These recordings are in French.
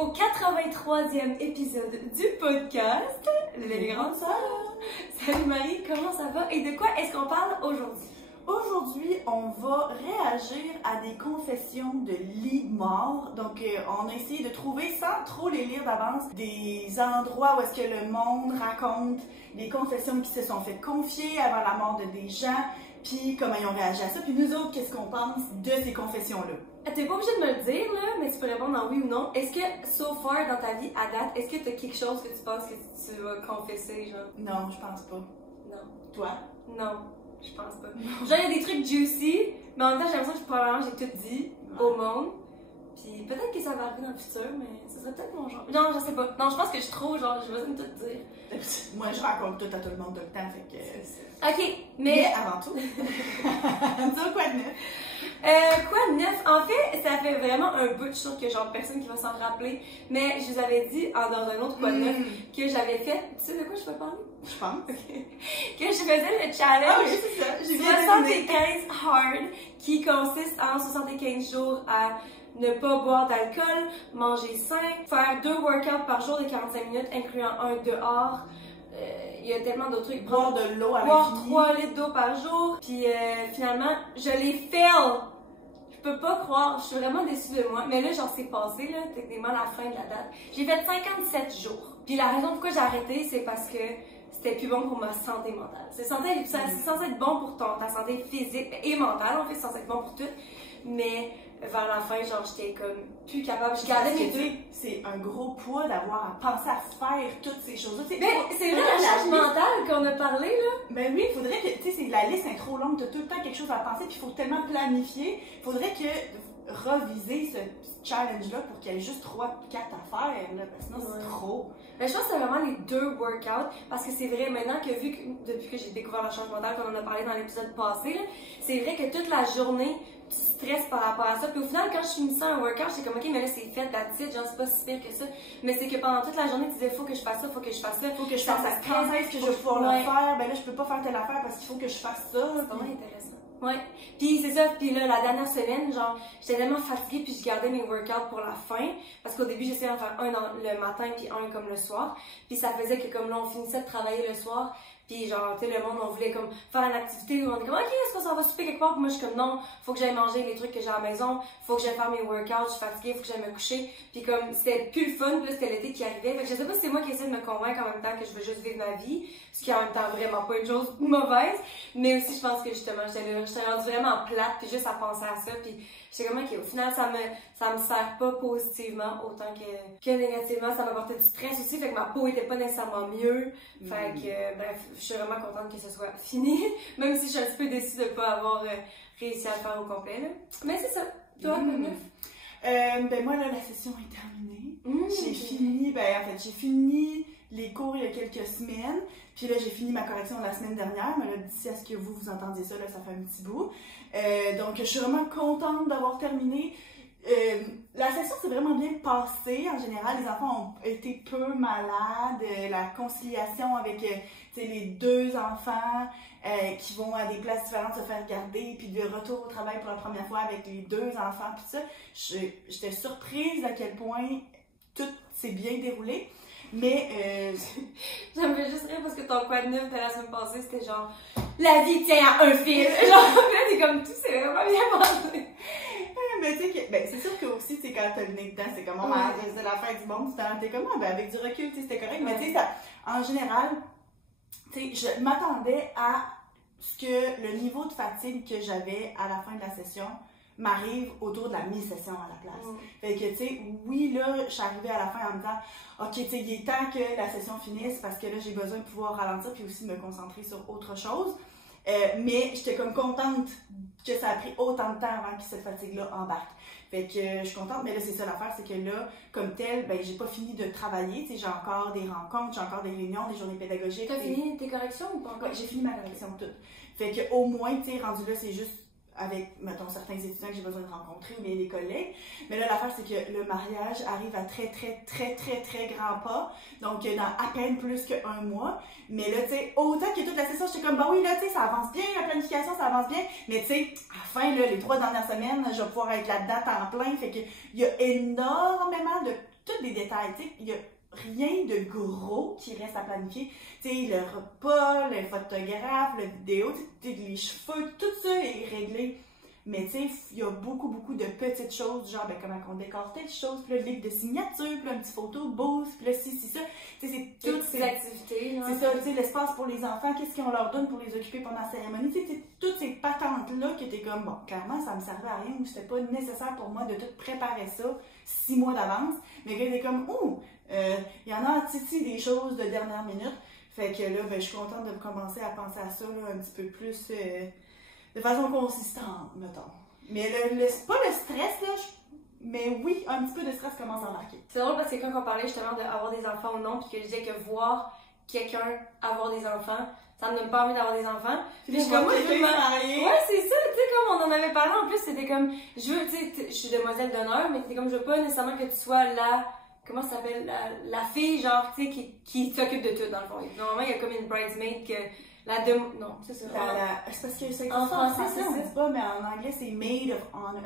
au 83e épisode du podcast Les Grandes Sœurs. Salut Marie, comment ça va et de quoi est-ce qu'on parle aujourd'hui? Aujourd'hui, on va réagir à des confessions de lits morts. Donc, on a essayé de trouver, sans trop les lire d'avance, des endroits où est-ce que le monde raconte des confessions qui se sont fait confier avant la mort de des gens, puis comment ils ont réagi à ça, puis nous autres, qu'est-ce qu'on pense de ces confessions-là. T'es pas obligé de me le dire, là, mais tu peux répondre en oui ou non. Est-ce que, so far, dans ta vie, à date, est-ce que t'as quelque chose que tu penses que tu vas confesser, genre? Non, je pense pas. Non. Toi? Non, je pense pas. Genre, il y a des trucs juicy, mais en même temps, j'ai l'impression que probablement j'ai tout dit au monde. Puis peut-être que ça va arriver dans le futur, mais ce serait peut-être mon genre. Non, je sais pas. Non, je pense que je suis trop, genre, je vais tout dire. Moi, je raconte tout à tout le monde tout le temps, fait que... Ok, mais avant tout, dis quoi de neuf? Quoi de neuf? En fait, ça fait vraiment un bout, je suis sûre que genre personne qui va s'en rappeler, mais je vous avais dit, dans un autre quoi de neuf, que j'avais fait, tu sais de quoi je vais parler? Je pense. Que je faisais le challenge Ah oui, c'est ça, j'ai bien 75 hard, qui consiste en 75 jours à ne pas boire d'alcool, manger sain, faire 2 workouts par jour de 45 minutes, incluant un dehors. Il y a tellement d'autres trucs. Boire de l'eau à boire l'infini. 3 litres d'eau par jour. Puis finalement, je l'ai fail. Je peux pas croire. Je suis vraiment déçue de moi. Mais là, genre, c'est passé, là, techniquement, la fin de la date. J'ai fait 57 jours. Puis la raison pourquoi j'ai arrêté, c'est parce que c'était plus bon pour ma santé mentale. C'est censé être bon pour ta santé physique et mentale. En fait, c'est censé être bon pour tout. Mais vers la fin, genre, j'étais comme plus capable. Je gardais mes deux. C'est un gros poids d'avoir à penser à faire toutes ces choses-là. Mais c'est vrai, la charge mentale qu'on a parlé, là. Ben oui, il faudrait que, tu sais, la liste est trop longue, t'as tout le temps quelque chose à penser, puis il faut tellement planifier. Il faudrait que reviser ce challenge-là pour qu'il y ait juste 3-4 affaires, là, parce que sinon c'est trop. Mais je pense que c'est vraiment les 2 workouts, parce que c'est vrai, maintenant que depuis que j'ai découvert la charge mentale, comme on en a parlé dans l'épisode passé, c'est vrai que toute la journée, tu stresses par rapport à ça. Puis au final, quand je finissais un workout, j'étais comme, ok, mais là c'est fait, that's it, genre c'est pas si pire que ça. Mais c'est que pendant toute la journée, tu disais, faut que je fasse ça, faut que je fasse ça. Faut que je fasse ça. Quand est-ce que je vais pouvoir le faire? Ben là, je peux pas faire telle affaire parce qu'il faut que je fasse ça. C'est vraiment intéressant. Ouais. Puis c'est ça, puis là, la dernière semaine, genre, j'étais tellement fatiguée puis je gardais mes workouts pour la fin. Parce qu'au début, j'essayais d'en faire un le matin puis un comme le soir. Puis ça faisait que comme là, on finissait de travailler le soir. Puis genre, tu sais, le monde, on voulait comme faire une activité où on est comme, ok, est-ce que ça va souper quelque part? Puis moi, je suis comme, non, faut que j'aille manger les trucs que j'ai à la maison, faut que j'aille faire mes workouts, je suis fatiguée, faut que j'aille me coucher. Puis comme, c'était plus le fun, puis c'était l'été qui arrivait. Fait que je sais pas si c'est moi qui essaie de me convaincre en même temps que je veux juste vivre ma vie, ce qui est en même temps vraiment pas une chose mauvaise. Mais aussi, je pense que justement, j'étais rendue vraiment plate, puis juste à penser à ça, puis j'étais comme, ok, au final, ça me sert pas positivement autant que négativement. Ça m'apportait du stress aussi, fait que ma peau était pas nécessairement mieux. Fait que, bref, je suis vraiment contente que ce soit fini, même si je suis un petit peu déçue de pas avoir réussi à le faire au complet, là. Mais c'est ça. Toi, ben moi, là, la session est terminée. J'ai fini, j'ai fini les cours il y a quelques semaines. Puis là, j'ai fini ma correction la semaine dernière. Mais là, d'ici à ce que vous entendiez ça, là, ça fait un petit bout. Donc, je suis vraiment contente d'avoir terminé. La session s'est vraiment bien passée. En général, les enfants ont été peu malades. La conciliation avec les 2 enfants qui vont à des places différentes se faire garder, puis de retour au travail pour la première fois avec les 2 enfants, puis ça, j'étais surprise à quel point tout s'est bien déroulé. Mais j'aimerais juste rire parce que ton quoi de neuf de la semaine passée, c'était genre la vie tient à un fil. Genre, là, c'est comme tout, c'est vraiment bien passé. Mais tu sais, c'est sûr que aussi, tu sais, quand t'as le nez dedans, c'est comme, c'est la fin du monde, t'es comme, avec du recul, tu sais, c'était correct. Mais tu sais, en général, tu sais, je m'attendais à ce que le niveau de fatigue que j'avais à la fin de la session m'arrive autour de la mi-session à la place. Fait que, tu sais, oui, là, je suis arrivée à la fin en me disant, ok, tu sais, il est temps que la session finisse parce que là, j'ai besoin de pouvoir ralentir puis aussi me concentrer sur autre chose. Mais j'étais comme contente que ça a pris autant de temps avant que cette fatigue-là embarque. Fait que je suis contente, mais là, c'est ça l'affaire, c'est que là, comme tel, ben, j'ai pas fini de travailler, tu sais, j'ai encore des rencontres, j'ai encore des réunions, des journées pédagogiques. T'as fini tes corrections ou pas encore? Ouais, j'ai fini ma correction toute. Fait que au moins, tu sais, rendu là, c'est juste avec, mettons, certains étudiants que j'ai besoin de rencontrer ou bien des collègues. Mais là, l'affaire, c'est que le mariage arrive à très grand pas. Donc, dans à peine plus qu'un mois. Mais là, tu sais, autant que toute la session, j'étais comme, bah oui, là, tu sais, ça avance bien, la planification, ça avance bien. Mais tu sais, à la fin, là, les 3 dernières semaines, je vais pouvoir être là-dedans à temps plein. Fait que il y a énormément de tous des détails, tu sais, il y a rien de gros qui reste à planifier. Tu sais, le repas, le photographe, la vidéo, les cheveux, tout ça est réglé. Mais tu sais, il y a beaucoup de petites choses, genre, ben, comment on décore telle chose, puis le livre de signature, puis un petit photo booth, puis là, ça. Tu sais, c'est toutes ces activités. C'est ça, tu sais, l'espace pour les enfants, qu'est-ce qu'on leur donne pour les occuper pendant la cérémonie. Tu sais, toutes ces patentes-là qui étaient comme, bon, clairement, ça me servait à rien, ou c'était pas nécessaire pour moi de tout préparer ça 6 mois d'avance. Mais là, il est comme, il y en a, tu des choses de dernière minute. Fait que là, ben, je suis contente de commencer à penser à ça, là, un petit peu plus, de façon consistante, mettons. Mais c'est pas le stress, là, mais oui, un petit peu de stress commence à embarquer. C'est drôle parce que quand on parlait justement d'avoir des enfants ou non, puis que je disais que voir quelqu'un avoir des enfants, ça me donne pas envie d'avoir des enfants. Puis je suis comme, ouais, c'est ça, tu sais, comme on en avait parlé en plus, c'était comme, je veux, tu sais, je suis demoiselle d'honneur, mais c'était comme, je veux pas nécessairement que tu sois comment ça s'appelle, la fille, genre, tu sais, qui s'occupe de tout, dans le fond. Normalement, il y a comme une bridesmaid que, non, c'est ça. C'est parce que c'est en français, on dit pas, mais en anglais, c'est maid of honor.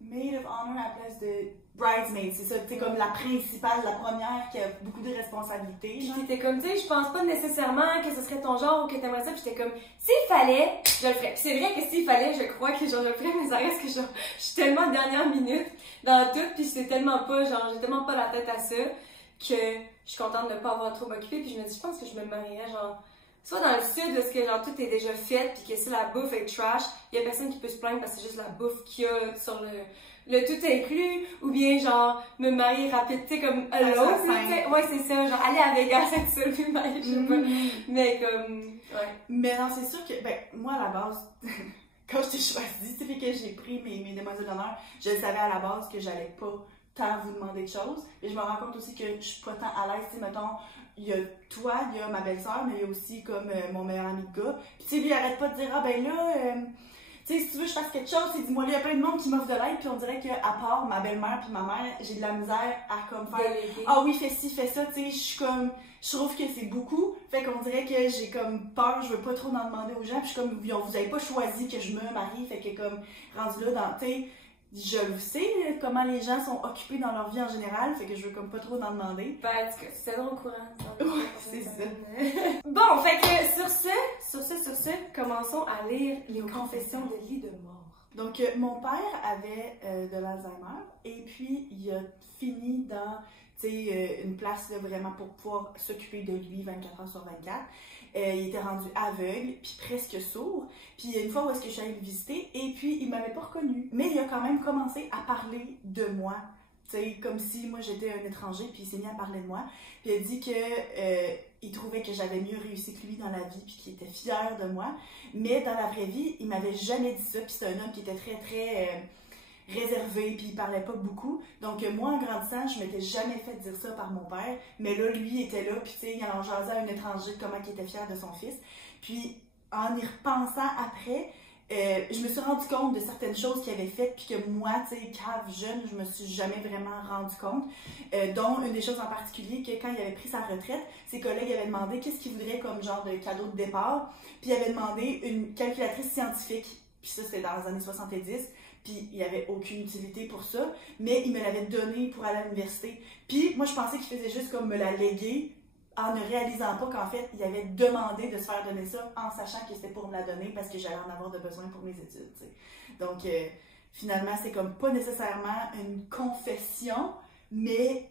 Maid of honor à la place de bridesmaid, c'est ça, tu sais, comme la principale, la première qui a beaucoup de responsabilités. Puis t'étais comme, tu sais, je pense pas nécessairement que ce serait ton genre ou que t'aimerais ça, puis j'étais comme, s'il fallait, je le ferais. Puis c'est vrai que s'il fallait, je crois que genre, je le ferais, mais ça reste que genre, je suis tellement dernière minute dans tout, puis c'est tellement pas, genre, j'ai tellement pas la tête à ça, que je suis contente de pas avoir trop m'occuper, puis je me dis, je pense que je me marierais, genre, soit dans le sud, parce que genre tout est déjà fait, puis que si la bouffe est trash, il y a personne qui peut se plaindre parce que c'est juste la bouffe qu'il y a sur le tout inclus, ou bien genre me marier rapide, tu sais, comme à l'autre, ouais, c'est ça, genre aller à Vegas avec ça, puis marier, je sais pas, mais comme, ouais. Mais non, c'est sûr que, ben, moi à la base, quand je t'ai choisi, tu sais, que j'ai pris mes demoiselles d'honneur, je savais à la base que j'allais pas tant vous demander de choses, et je me rends compte aussi que je suis pas tant à l'aise, tu sais, mettons, il y a toi, il y a ma belle-sœur, mais il y a aussi comme mon meilleur ami de gars. Puis tu sais, lui, il arrête pas de dire, ah ben là, tu sais, si tu veux que je fasse quelque chose, c'est dis-moi, il y a plein de monde qui m'offre de l'aide, puis on dirait qu'à part ma belle-mère puis ma mère, j'ai de la misère à comme faire, ah oui, fais ci, fais ça, tu sais, je suis comme, je trouve que c'est beaucoup, fait qu'on dirait que j'ai comme peur, je veux pas trop en demander aux gens, puis je suis comme, vous avez pas choisi que je me marie, fait que comme, rendu là, dans, tu sais, je le sais comment les gens sont occupés dans leur vie en général, fait que je veux comme pas trop en demander. Ben, en tout cas, c'est au courant. Ouais, c'est ça. Bon, fait que sur ce, commençons à lire les confessions de lit de mort. Donc, mon père avait de l'Alzheimer et puis il a fini dans, tu sais, une place là, vraiment pour pouvoir s'occuper de lui 24 heures sur 24. Il était rendu aveugle, puis presque sourd. Puis une fois où est-ce que je suis allée le visiter, et puis il m'avait pas reconnu. Mais il a quand même commencé à parler de moi. Tu sais, comme si moi j'étais un étranger, puis il s'est mis à parler de moi. Puis il a dit que il trouvait que j'avais mieux réussi que lui dans la vie, puis qu'il était fier de moi. Mais dans la vraie vie, il m'avait jamais dit ça. Puis c'est un homme qui était très réservé, puis il parlait pas beaucoup. Donc moi, en grandissant, je m'étais jamais fait dire ça par mon père, mais là, lui était là, puis tu sais, il en jasait à un étranger de comment il était fier de son fils. Puis en y repensant après, je me suis rendu compte de certaines choses qu'il avait faites, puis que moi, tu sais, cave jeune, je me suis jamais vraiment rendu compte. Dont une des choses en particulier, que quand il avait pris sa retraite, ses collègues avaient demandé qu'est-ce qu'il voudrait comme genre de cadeau de départ, puis il avait demandé une calculatrice scientifique, puis ça c'était dans les années 70. Puis il n'y avait aucune utilité pour ça, mais il me l'avait donné pour aller à l'université. Puis moi, je pensais qu'il faisait juste comme me la léguer en ne réalisant pas qu'en fait, il avait demandé de se faire donner ça en sachant que c'était pour me la donner parce que j'allais en avoir de besoin pour mes études. T'sais. Donc, finalement, c'est comme pas nécessairement une confession, mais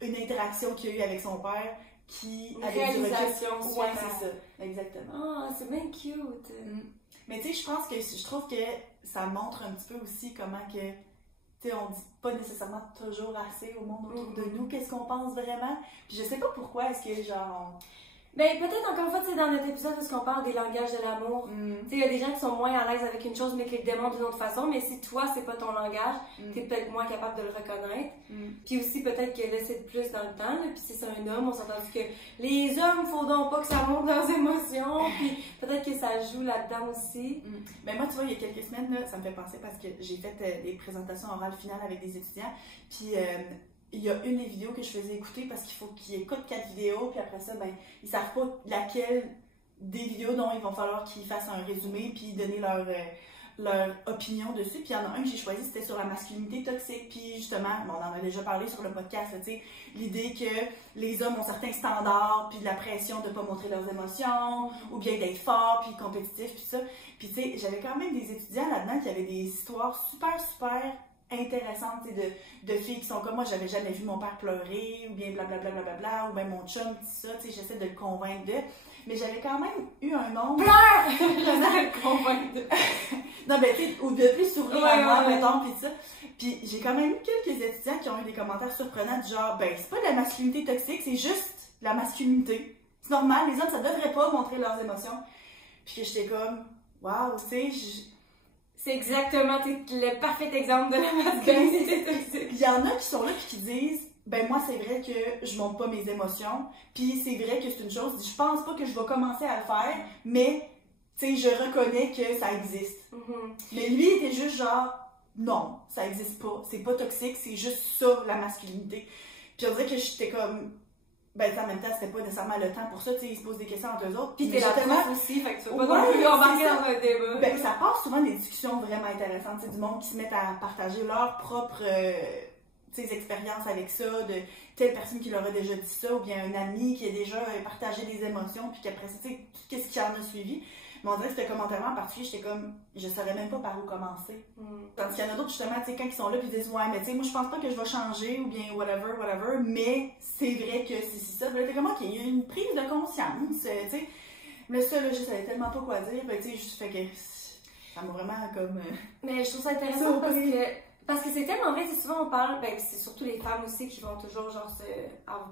une interaction qu'il a eue avec son père qui une avait réalisation. Ouais, c'est ça. Exactement. Ah, c'est bien cute. Mais tu sais, je trouve que ça montre un petit peu aussi comment que, tu sais, on dit pas nécessairement toujours assez au monde autour de nous, qu'est-ce qu'on pense vraiment. Puis je sais pas pourquoi, est-ce que genre... Ben, peut-être encore une fois, tu sais, dans notre épisode, parce qu'on parle des langages de l'amour, tu sais, il y a des gens qui sont moins à l'aise avec une chose, mais qui le démontrent d'une autre façon, mais si toi, c'est pas ton langage, t'es peut-être moins capable de le reconnaître. Puis aussi, peut-être que là, c'est plus dans le temps, là, puis si c'est un homme, on s'entend que les hommes, faut donc pas que ça monte leurs émotions, puis peut-être que ça joue là-dedans aussi. Ben moi, tu vois, il y a quelques semaines, là, ça me fait penser parce que j'ai fait des présentations orales finales avec des étudiants, puis... il y a une des vidéos que je faisais écouter parce qu'il faut qu'ils écoutent 4 vidéos, puis après ça, ben, ils savent pas laquelle des vidéos dont il va falloir qu'ils fassent un résumé, puis donner leur opinion dessus. Puis il y en a un que j'ai choisi, c'était sur la masculinité toxique. Puis justement, bon, on en a déjà parlé sur le podcast, tu sais, l'idée que les hommes ont certains standards, puis de la pression de pas montrer leurs émotions, ou bien d'être forts, puis compétitifs, puis ça. Puis tu sais, j'avais quand même des étudiants là-dedans qui avaient des histoires super, super intéressantes, tu sais, de filles qui sont comme moi, j'avais jamais vu mon père pleurer, ou bien blablabla, ou bien mon chum, tout ça, tu sais, j'essaie de le convaincre de... Mais j'avais quand même eu un nombre... Pleure! J'essaie de le convaincre de... Non, ben, tu sais, ou de plus s'ouvrir à moi, mettons, pis ça. Puis j'ai quand même eu quelques étudiants qui ont eu des commentaires surprenants du genre, ben, c'est pas de la masculinité toxique, c'est juste la masculinité. C'est normal, les hommes, ça devrait pas montrer leurs émotions. Puis que j'étais comme, waouh, tu sais, c'est exactement le parfait exemple de la masculinité toxique. Il y en a qui sont là et qui disent, ben moi c'est vrai que je montre pas mes émotions, puis c'est vrai que c'est une chose, je pense pas que je vais commencer à le faire, mais tu sais, je reconnais que ça existe. Mais lui, il était juste genre, non, ça existe pas, c'est pas toxique, c'est juste ça, la masculinité. Puis on dirait que j'étais comme, ben en même temps, c'était pas nécessairement le temps pour ça, tu sais, ils se posent des questions entre eux autres. Puis t'es la prof aussi, fait que tu vas pas non plus embarquer dans un débat. Ben ça part souvent des discussions vraiment intéressantes, c'est du monde qui se met à partager leur propre... expériences avec ça, de telle personne qui leur a déjà dit ça, ou bien un ami qui a déjà partagé des émotions, puis qu'après ça, tu sais, qu'est-ce qui en a suivi. Mais on dirait que ce commentaire-là en particulier, j'étais comme, je savais même pas par où commencer. Tandis qu'il y en a d'autres, justement, tu sais, quand ils sont là, puis ils disent, ouais, mais tu sais, moi, je pense pas que je vais changer, ou bien whatever, mais c'est vrai que c'est ça. Puis là, t'es comme, ok, il y a une prise de conscience, tu sais. Mais ça, là, je savais tellement pas quoi dire, ben, tu sais, je fais que ça m'a vraiment comme. Mais je trouve ça intéressant parce que c'est tellement vrai, c'est souvent on parle, ben c'est surtout les femmes aussi qui vont toujours genre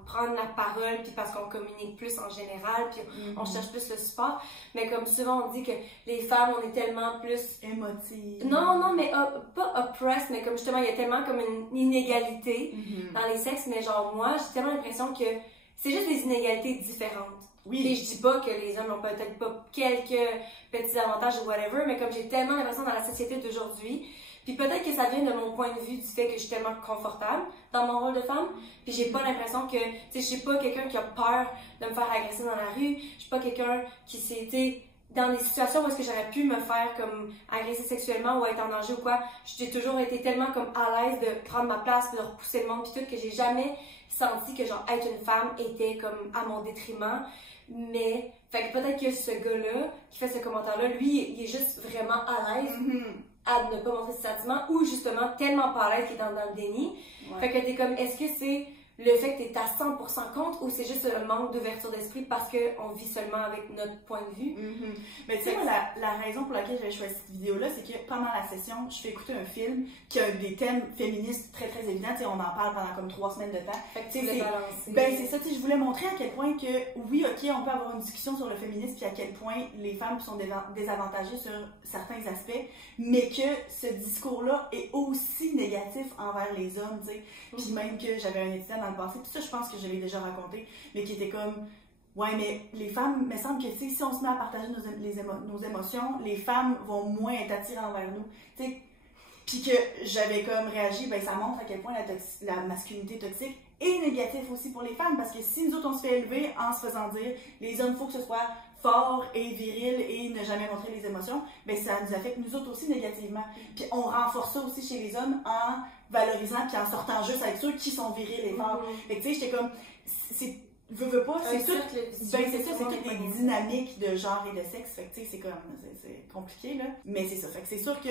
prendre la parole, puis parce qu'on communique plus en général, puis on cherche plus le support, mais comme souvent on dit que les femmes, on est tellement plus... émotives. Non, mais pas oppressed, mais comme justement, il y a tellement comme une inégalité dans les sexes, mais genre moi, j'ai tellement l'impression que c'est juste des inégalités différentes. Oui. Et je dis pas que les hommes n'ont peut-être pas quelques petits avantages ou whatever, mais comme j'ai tellement l'impression dans la société d'aujourd'hui, puis peut-être que ça vient de mon point de vue du fait que je suis tellement confortable dans mon rôle de femme. Puis j'ai pas l'impression que, tu sais, je suis pas quelqu'un qui a peur de me faire agresser dans la rue. Je suis pas quelqu'un qui s'est, tu sais, dans des situations où est-ce que j'aurais pu me faire comme agresser sexuellement ou être en danger ou quoi. J'ai toujours été tellement comme à l'aise de prendre ma place puis de repousser le monde puis tout que j'ai jamais senti que genre être une femme était comme à mon détriment. Mais, fait que peut-être que ce gars-là qui fait ce commentaire-là, lui, il est juste vraiment à l'aise. À ne pas montrer ses sentiments ou justement tellement pas à l'aise qu'il est dans le déni. Fait que t'es comme, est-ce que c'est le fait que t'es à 100% contre ou c'est juste le manque d'ouverture d'esprit parce qu'on vit seulement avec notre point de vue? Mais tu sais, moi, la raison pour laquelle j'avais choisi cette vidéo-là, c'est que pendant la session, je fais écouter un film qui a des thèmes féministes très très évidents. Tu sais, on en parle pendant comme 3 semaines de temps. Fait que tu voulais balancer. Ben c'est ça, tu sais, je voulais montrer à quel point que, oui, ok, on peut avoir une discussion sur le féminisme puis à quel point les femmes sont désavantagées sur certains aspects, mais que ce discours-là est aussi négatif envers les hommes, tu sais. Puis même que j'avais un étudiant dans le passé, puis ça, je pense que je l'ai déjà raconté, mais qui était comme, ouais, mais les femmes, il me semble que, tu sais, si on se met à partager nos émotions, les femmes vont moins être attirées envers nous, tu sais. Puis que j'avais comme réagi, ben ça montre à quel point la masculinité toxique est négative aussi pour les femmes, parce que si nous autres, on se fait élever en se faisant dire, les hommes, il faut que ce soit fort et viril et ne jamais montrer les émotions, ben ça nous affecte nous autres aussi négativement. Puis on renforce ça aussi chez les hommes en valorisant puis en sortant juste avec ceux qui sont virils et forts. Fait que tu sais, j'étais comme, veux pas, c'est tout, ben c'est ça, c'est toutes des dynamiques de genre et de sexe, fait que tu sais, c'est comme, c'est compliqué là, mais c'est ça, fait que c'est sûr que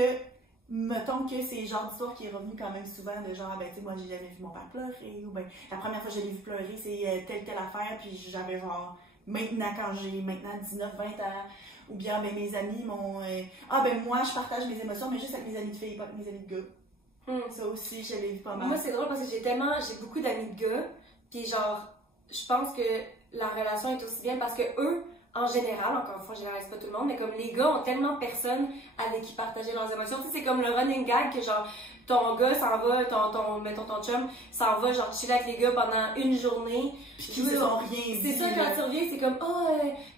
mettons que c'est le genre d'histoire qui est revenu quand même souvent de genre, ben tu sais, moi j'ai jamais vu mon père pleurer, ou ben la première fois que je l'ai vu pleurer c'est telle affaire, puis j'avais genre maintenant quand j'ai 19, 20 ans, ou bien ben mes amis m'ont ben moi je partage mes émotions mais juste avec mes amis de filles, pas avec mes amis de gars. Ça aussi je l'ai vu pas mal. Moi c'est drôle parce que j'ai beaucoup d'amis de gars, puis genre je pense que la relation est aussi bien parce que eux en général, encore une fois, je généralise pas tout le monde, mais comme les gars ont tellement personne avec qui partager leurs émotions. Tu sais, c'est comme le running gag que genre, ton gars s'en va, mettons ton chum, s'en va genre chiller avec les gars pendant une journée. Puis ils se sont rien dit. C'est ça, quand tu reviens, c'est comme,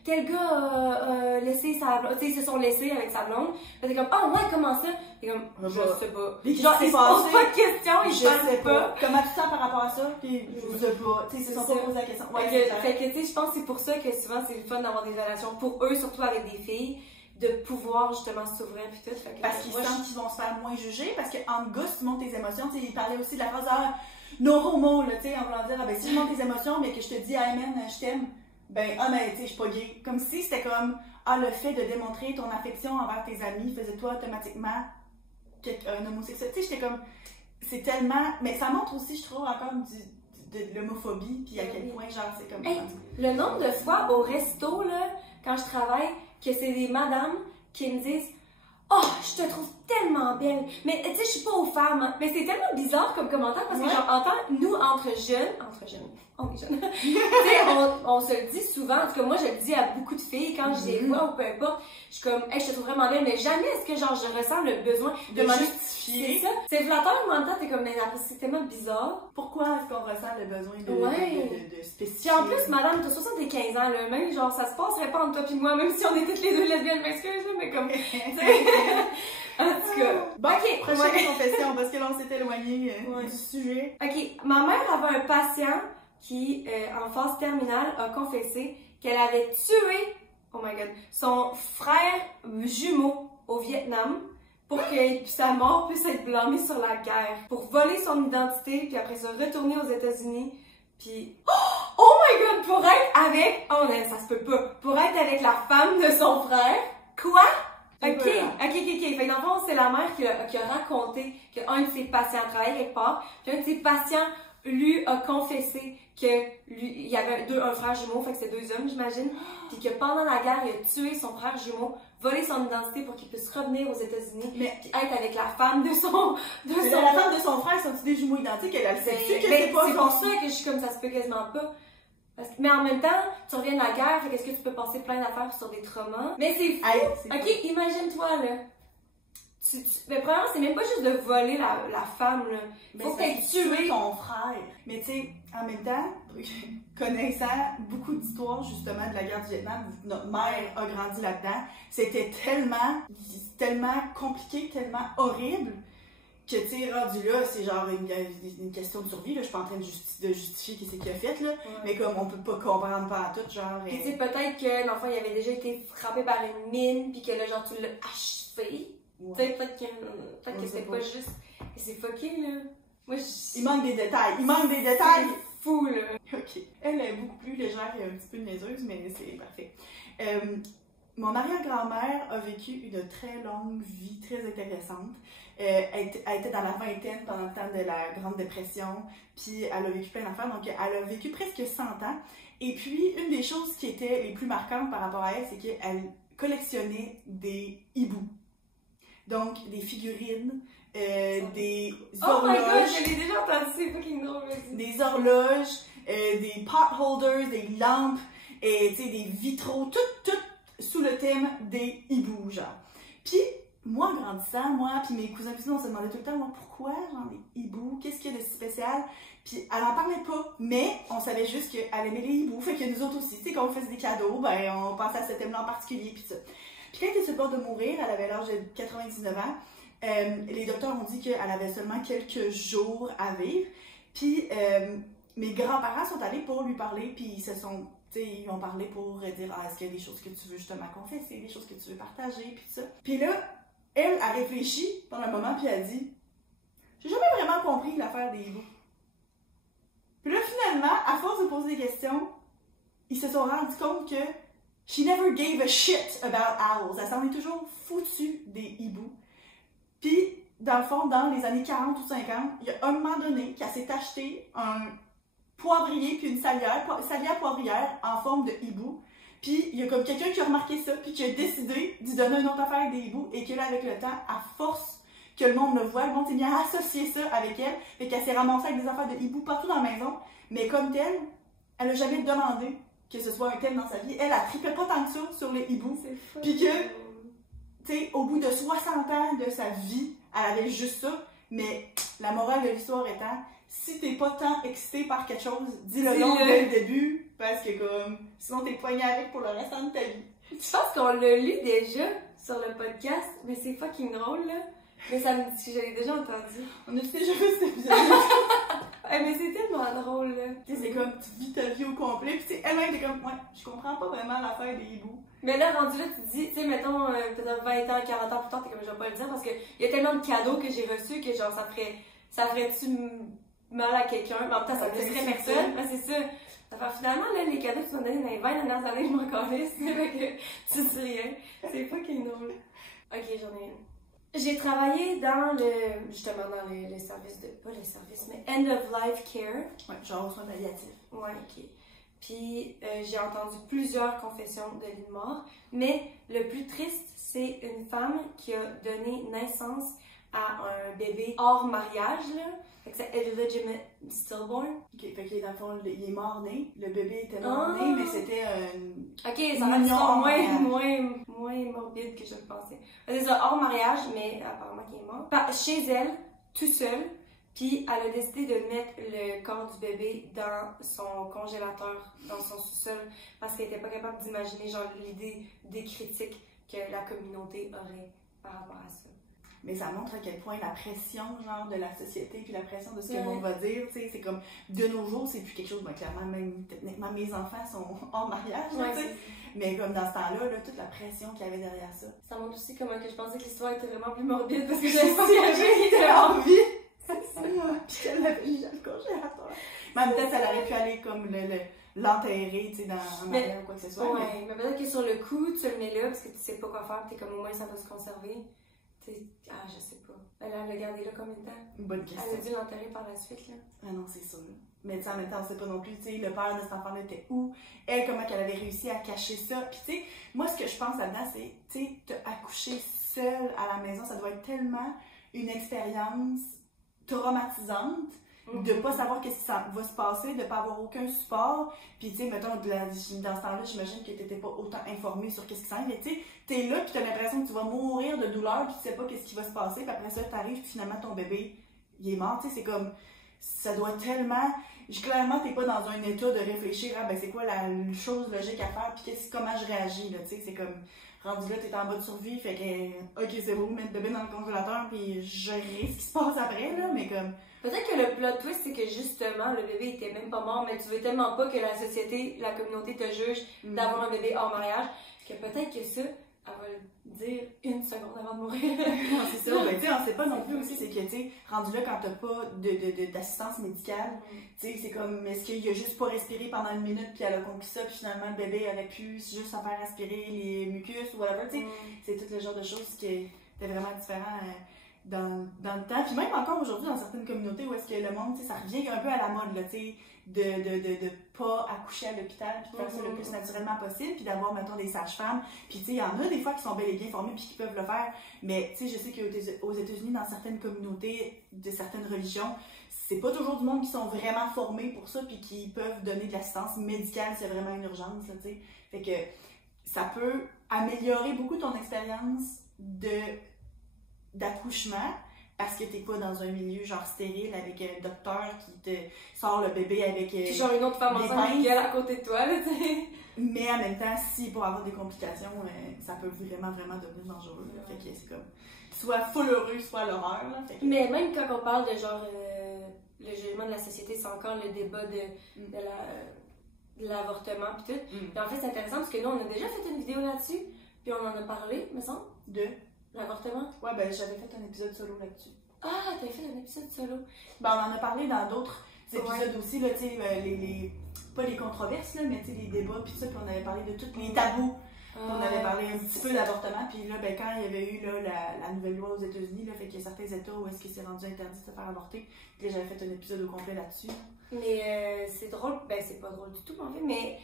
tel gars a laissé sa blonde. Tu sais, ils se sont laissés avec sa blonde. T'es comme, ouais, comment ça? T'es comme, je sais pas. Genre, ils se posent pas de questions, ils savent pas. Comment tu sens par rapport à ça? Puis, je sais pas. Tu sais, ils se sont pas posé la question. Ouais, fait que, tu sais, je pense que c'est pour ça que souvent c'est le fun d'avoir des relations pour eux, surtout avec des filles, de pouvoir justement s'ouvrir puis tout. Fait que, parce qu'ils sentent qu'ils vont se faire moins juger, parce qu'en gars, si tu montes tes émotions, tu sais, il parlait aussi de la phrase no homo, là, tu sais, en voulant dire, ah ben si je monte tes émotions, mais que je te dis, hey man, je t'aime, ben, ah ben, tu sais, je suis pas gay. Comme si c'était comme, le fait de démontrer ton affection envers tes amis faisait toi automatiquement un homosexuel. Tu sais, j'étais comme, c'est tellement, mais ça montre aussi, je trouve, encore de l'homophobie, puis à quel point, genre, c'est comme... Hey, le nombre de fois au resto, là, quand je travaille, que c'est des madames qui me disent « Oh, je te trouve tellement belle! » Mais tu sais, je suis pas aux femmes, hein. Mais c'est tellement bizarre comme commentaire parce que genre, nous, entre jeunes, on est jeunes, tu sais, on se le dit souvent, en tout cas, moi, je le dis à beaucoup de filles quand je les vois ou peu importe, je suis comme « Hey, je te trouve vraiment belle! » Mais jamais est-ce que genre, je ressens le besoin de justifier. C'est ça. C'est flatteur, mais en même temps, t'es comme « Mais c'est tellement bizarre. » Pourquoi est-ce qu'on ressent le besoin de spécifier? Puis en plus, madame, t'as 75 ans, là, même genre, ça se passerait pas entre toi et moi, même si on est toutes les deux lesbiennes, m'excuse, mais comme, en tout cas. Bon, ok, prochaine confession, parce que là, on s'est éloigné du sujet. Ok, ma mère avait un patient qui, en phase terminale, a confessé qu'elle avait tué, oh my god, son frère jumeau au Vietnam pour que sa mort puisse être blâmée sur la guerre, pour voler son identité, puis après ça, retourner aux États-Unis. Puis, oh my god, pour être avec, oh non, ça se peut pas, pour être avec la femme de son frère, quoi? Ok. Fait que dans le fond, c'est la mère qui a raconté qu'un de ses patients travaillait quelque part, puis un de ses patients, lui, a confessé que lui, il y avait un frère jumeau, fait que c'est 2 hommes, j'imagine, puis que pendant la guerre, il a tué son frère jumeau, volé son identité pour qu'il puisse revenir aux États-Unis, puis être avec la femme de son... la femme de son frère, sont-ils des jumeaux identiques? Elle le sait-tu qu'elle sait pas? C'est pour ça que je suis comme ça se peut quasiment pas. Mais en même temps, tu reviens de la guerre, fait qu'est-ce que tu peux passer plein d'affaires sur des traumas? Mais c'est fou! Hey, ok, imagine-toi, là. Mais premièrement, c'est même pas juste de voler la femme, là. Faut que t'aies tué ton frère. Mais tu sais, en même temps, connaissant beaucoup d'histoires justement de la guerre du Vietnam, notre mère a grandi là-dedans, c'était tellement compliqué, tellement horrible, que tu sais, rendu là, c'est genre une question de survie, là. Je suis pas en train de justifier qu'est-ce qu'il a fait, là. Mais comme on peut pas comprendre pas tout, genre. Puis tu sais, peut-être que l'enfant, il avait déjà été frappé par une mine, puis que là, genre, tu l'as achevé. Ouais. Peut-être que c'était pas juste. Et c'est fucké, là. Moi, il manque des détails. C'est fou, là. Ok. Elle est beaucoup plus légère et un petit peu niaiseuse, mais c'est parfait. Mon arrière-grand-mère a vécu une très longue vie, très intéressante. Elle était dans la vingtaine pendant le temps de la Grande Dépression, puis elle a vécu plein d'affaires, donc elle a vécu presque 100 ans. Et puis, une des choses qui était les plus marquantes par rapport à elle, c'est qu'elle collectionnait des hiboux. Donc, des figurines, des horloges. Oh my god, je l'ai déjà entendu, c'est fucking drôle. Des horloges, des pot holders, des lampes, et tu sais, des vitraux, tout sous le thème des hiboux, genre. Puis, moi, en grandissant, puis mes cousins puis on se demandait tout le temps, moi, pourquoi, genre, des hiboux, qu'est-ce qu'il y a de si spécial? Puis, elle en parlait pas, mais on savait juste qu'elle aimait les hiboux, fait que nous autres aussi, tu sais, quand on faisait des cadeaux, ben, on pensait à ce thème-là en particulier, puis ça. Puis quand elle était sur le bord de mourir, elle avait l'âge de 99 ans, les docteurs ont dit qu'elle avait seulement quelques jours à vivre. Puis mes grands-parents sont allés pour lui parler, puis ils ont parlé pour dire est-ce qu'il y a des choses que tu veux justement confesser, des choses que tu veux partager, puis ça. Puis là, elle a réfléchi pendant un moment, puis elle a dit j'ai jamais vraiment compris l'affaire des hiboux. Puis là, finalement, à force de poser des questions, ils se sont rendus compte que she never gave a shit about owls. Elle s'en est toujours foutue des hiboux. Puis, dans le fond, dans les années 40 ou 50, il y a un moment donné qu'elle s'est acheté un poivrier puis une salière poivrière en forme de hibou. Puis, il y a comme quelqu'un qui a remarqué ça, puis qui a décidé d'y donner une autre affaire avec des hiboux, et que là, avec le temps, à force que le monde le voit, le monde s'est mis à associer ça avec elle, et qu'elle s'est ramassée avec des affaires de hibou partout dans la maison. Mais comme telle, elle n'a jamais demandé que ce soit un thème dans sa vie. Elle trippait pas tant que ça sur les hiboux. Puis que, tu sais, au bout de 60 ans de sa vie, elle avait juste ça. Mais la morale de l'histoire étant, si t'es pas tant excité par quelque chose, dis-le long dès le début, parce que comme, sinon t'es poigné avec pour le restant de ta vie. Je pense qu'on l'a lu déjà sur le podcast, mais c'est fucking drôle, là. Mais ça me dit que je l'ai déjà entendu. On a déjà vu cet épisode. Mais c'est tellement drôle, là. Tu sais, c'est comme, tu vis ta vie au complet, pis tu sais, elle-même, t'es comme, ouais, je comprends pas vraiment l'affaire des hiboux. Mais là, rendu là, tu te dis, tu sais, mettons, peut-être 20 ans, 40 ans plus tard, t'es comme, je vais pas le dire, parce que y a tellement de cadeaux que j'ai reçus que, genre, ça ferait-tu mal à quelqu'un? Mais en même temps, ça blesserait personne. Mais c'est ça. Enfin, finalement, là, les cadeaux que tu m'as donnés dans les 20 dernières années, je m'en calisse. Fait que tu dis rien. C'est pas qu'il est drôle. Ok, j'en ai une. J'ai travaillé justement dans le service pas le service, mais end of life care. Ouais, genre aux soins palliatifs. Ouais, ok. Puis j'ai entendu plusieurs confessions de lit de mort, mais le plus triste, c'est une femme qui a donné naissance à un bébé hors mariage, là. Fait que c'est illegitimate stillborn. Ok, fait que dans le fond, il est mort-né. Le bébé était mort-né, mais c'était ok, ça va être moins morbide que je le pensais. C'est ça, hors mariage, mais apparemment qu'il est mort. Chez elle, tout seul, puis elle a décidé de mettre le corps du bébé dans son congélateur, dans son sous-sol, parce qu'elle était pas capable d'imaginer, genre, l'idée des critiques que la communauté aurait par rapport à ça. Mais ça montre à quel point la pression, genre, de la société, puis la pression de ce que l'on va dire, tu sais, c'est comme, de nos jours, c'est plus quelque chose, ben, clairement, même, techniquement, mes enfants sont hors mariage, tu sais. Mais comme dans ce temps-là, là, toute la pression qu'il y avait derrière ça. Ça montre aussi comment que je pensais que l'histoire était vraiment plus morbide, parce que j'avais pas qu'il était en vie. Puis qu'elle avait mis dans le congélateur. Mais en même temps, ça aurait pu aller comme l'enterrer, tu sais, en arrière ou quoi que ce soit. Ouais, mais peut-être que sur le coup, tu le mets là parce que tu sais pas quoi faire, t'es comme au moins ça va se conserver. Ah, je sais pas. Elle a gardé là combien de temps? Une bonne question. Elle a dû l'enterrer par la suite, là. Ah non, c'est sûr. Mais tu sais, en même temps, on sait pas non plus, tu sais, le père de cet enfant-là était où? Elle, comment qu'elle avait réussi à cacher ça? Puis tu sais, moi, ce que je pense là-dedans, c'est, tu sais, t'accoucher seule à la maison, ça doit être tellement une expérience traumatisante de pas savoir qu'est-ce qui va se passer, de pas avoir aucun support. Puis, tu sais, mettons, dans ce temps-là, j'imagine que t'étais pas autant informée sur qu'est-ce qui s'en vient. Mais tu sais, t'es là, puis t'as l'impression que tu vas mourir de douleur, puis tu sais pas qu'est-ce qui va se passer. Puis après ça, t'arrives, puis finalement, ton bébé, il est mort. Tu sais, c'est comme, ça doit tellement... Clairement, t'es pas dans un état de réfléchir à, ben, c'est quoi la chose logique à faire, puis comment je réagis, là, tu sais, c'est comme... Rendu là, t'es en mode survie, fait que, ok, c'est beau, mettre le bébé dans le congélateur, puis gérer ce qui se passe après, là, mais comme... Peut-être que le plot twist, c'est que justement, le bébé était même pas mort, mais tu veux tellement pas que la société, la communauté te juge d'avoir un bébé hors mariage, que peut-être que ça, elle va le dire une seconde avant de mourir. Non, c'est ça. Ben, tu sais, on sait pas non plus aussi, c'est que, tu sais, rendu là, quand t'as pas d'assistance médicale, tu sais, c'est comme, est-ce qu'il a juste pas respiré pendant une minute, puis elle a conclu ça, puis finalement, le bébé aurait pu juste se faire aspirer les mucus ou whatever, tu sais. C'est tout le genre de choses qui étaient vraiment différents dans le temps. Puis même encore aujourd'hui, dans certaines communautés où est-ce que le monde, tu sais, ça revient un peu à la mode, là, tu sais, de pas accoucher à l'hôpital, puis de faire ça le plus naturellement possible, puis d'avoir, mettons, des sages-femmes. Puis, tu sais, il y en a des fois qui sont bel et bien formées, puis qui peuvent le faire. Mais, tu sais, je sais qu'aux États-Unis, dans certaines communautés de certaines religions, c'est pas toujours du monde qui sont vraiment formés pour ça, puis qui peuvent donner de l'assistance médicale si c'est vraiment une urgence, là, tu sais. Fait que ça peut améliorer beaucoup ton expérience d'accouchement, parce que t'es pas dans un milieu genre stérile avec un docteur qui te sort le bébé avec puis genre une autre femme enceinte qui est à côté de toi, là, tu sais. Mais en même temps, si pour avoir des complications, ça peut vraiment devenir dangereux. Fait que c'est comme soit full heureux, soit l'horreur, là. Fait que... Mais même quand on parle de genre le jugement de la société, c'est encore le débat de l'avortement pis tout. Puis en fait, c'est intéressant parce que nous, on a déjà fait une vidéo là-dessus, puis on en a parlé, me semble. De l'avortement? Ouais, ben j'avais fait un épisode solo là-dessus. Ah, t'avais fait un épisode solo? Ben on en a parlé dans d'autres épisodes aussi, là, tu sais, pas les controverses, là, mais tu sais, les débats, puis ça, puis on avait parlé de tous les tabous. On avait parlé un petit peu d'avortement, puis là, ben quand il y avait eu là, la nouvelle loi aux États-Unis, là, fait qu'il y a certains États où est-ce que c'est rendu interdit de se faire avorter, puis là, j'avais fait un épisode au complet là-dessus. Mais c'est drôle, ben c'est pas drôle du tout, en fait, mais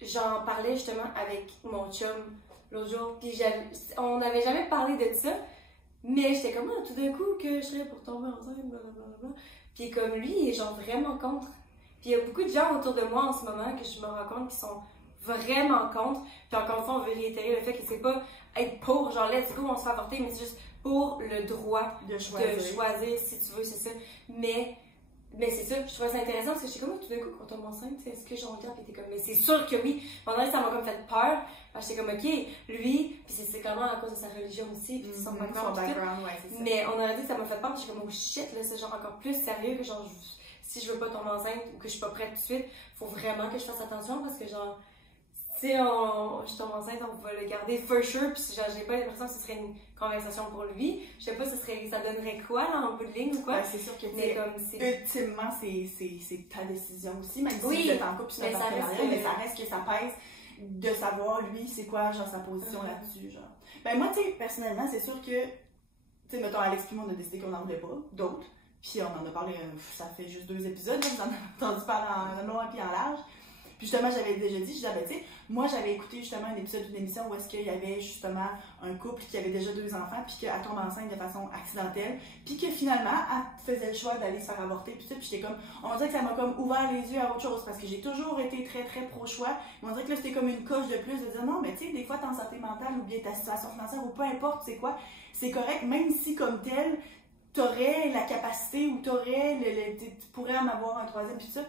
j'en parlais justement avec mon chum l'autre jour, puis on n'avait jamais parlé de ça, mais j'étais comme, tout d'un coup, que je serais pour tomber enceinte, blablabla. Puis comme lui, il est genre vraiment contre. Puis il y a beaucoup de gens autour de moi en ce moment que je me rends compte qui sont vraiment contre. Puis encore une fois, on veut réitérer le fait que c'est pas être pour, genre let's go, on se fait avorter, mais c'est juste pour le droit de choisir si tu veux, c'est ça. Mais c'est ça, je trouvais ça intéressant parce que je suis comme, tout d'un coup, quand on tombe enceinte, est-ce que j'ai envie de puis t'es comme, mais c'est sûr que oui. Pendant que ça m'a comme fait peur, parce que j'étais comme, ok, lui, puis c'est clairement à cause de sa religion aussi, puis son background, ouais, c'est ça. Mais on aurait dit que ça m'a fait peur, puis j'étais comme, oh shit, là, c'est genre encore plus sérieux que genre, si je veux pas tomber enceinte ou que je suis pas prête tout de suite, faut vraiment que je fasse attention parce que genre, si je tombe enceinte, on va le garder for sure, puis genre, j'ai pas l'impression que ce serait une conversation pour lui. Je sais pas, ça donnerait quoi, là, en bout de ligne ou quoi. Ouais, c'est sûr que, ultimement, c'est ta décision aussi, même si tu es en couple, puis c'est un partenariat, mais ça reste que ça pèse de savoir, lui, c'est quoi, genre, sa position là-dessus, genre. Ben, moi, tu sais, personnellement, c'est sûr que, tu sais, mettons, Alex puis moi, on a décidé qu'on n'en voulait pas, d'autres, puis on en a parlé, ça fait juste 2 épisodes, là, vous en avez entendu parler en long et en large. Puis justement, j'avais déjà dit, je disais, tu sais, moi j'avais écouté justement un épisode d'une émission où est-ce qu'il y avait justement un couple qui avait déjà 2 enfants, puis qu'elle tombe enceinte de façon accidentelle, puis que finalement, elle faisait le choix d'aller se faire avorter, puis ça, puis j'étais comme, on dirait que ça m'a comme ouvert les yeux à autre chose, parce que j'ai toujours été très très pro-choix, mais on dirait que là c'était comme une coche de plus de dire, non, mais tu sais, des fois t'es en santé mentale, ou bien ta situation financière, ou peu importe, c'est quoi, c'est correct, même si comme tel, t'aurais la capacité, ou tu pourrais en avoir un troisième, puis ça.